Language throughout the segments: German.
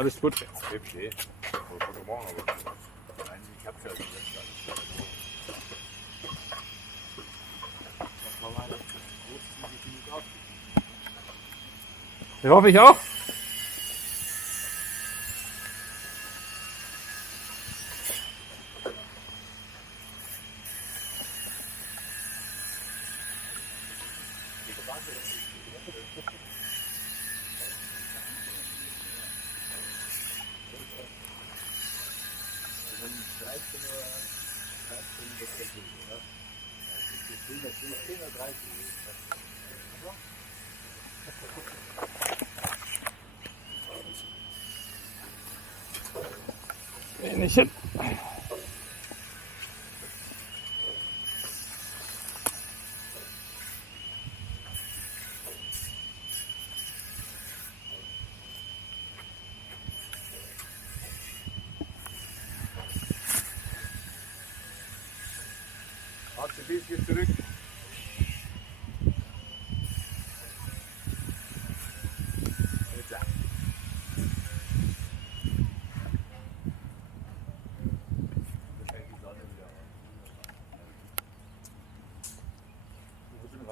Alles gut. Hübsch, eh. Oder morgen aber. Nein, ich hab's ja nicht. Ich hoffe, ich auch. Nicht hin. Hat ein bisschen zurück.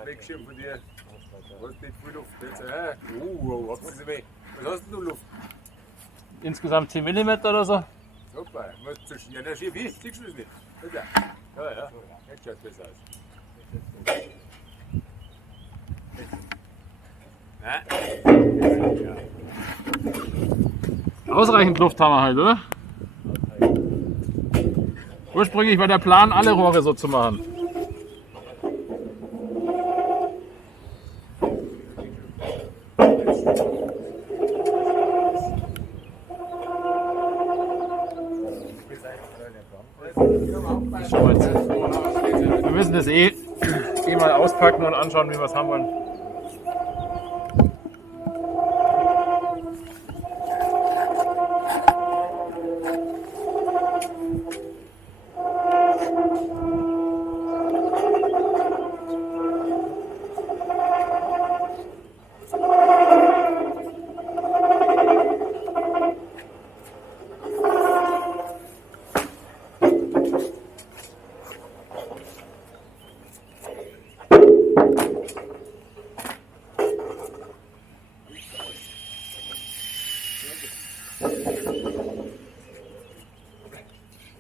Wegschirm von dir. Du hast nicht viel Luft. Jetzt, habt ihr weh. Was hast du Luft? Insgesamt 10 mm oder so. Super, musst du ja, na schief ist, siehst du das nicht? Ja, jetzt schaut besser aus. Ausreichend Luft haben wir halt, oder? Ursprünglich war der Plan, alle Rohre so zu machen. Wir müssen das eh mal auspacken und anschauen, wie wir es haben wollen.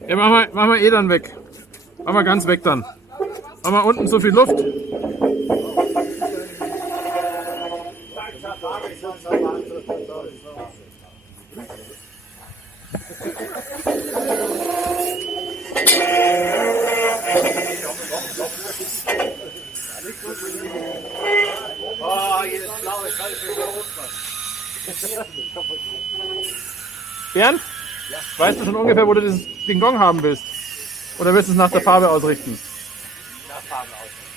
Ja, machen wir eh dann weg. Machen wir ganz weg dann. Machen wir unten so viel Luft. Bernd? Weißt du schon ungefähr, wo du den Gong haben willst? Oder willst du es nach der Farbe ausrichten? Nach Farbe aus.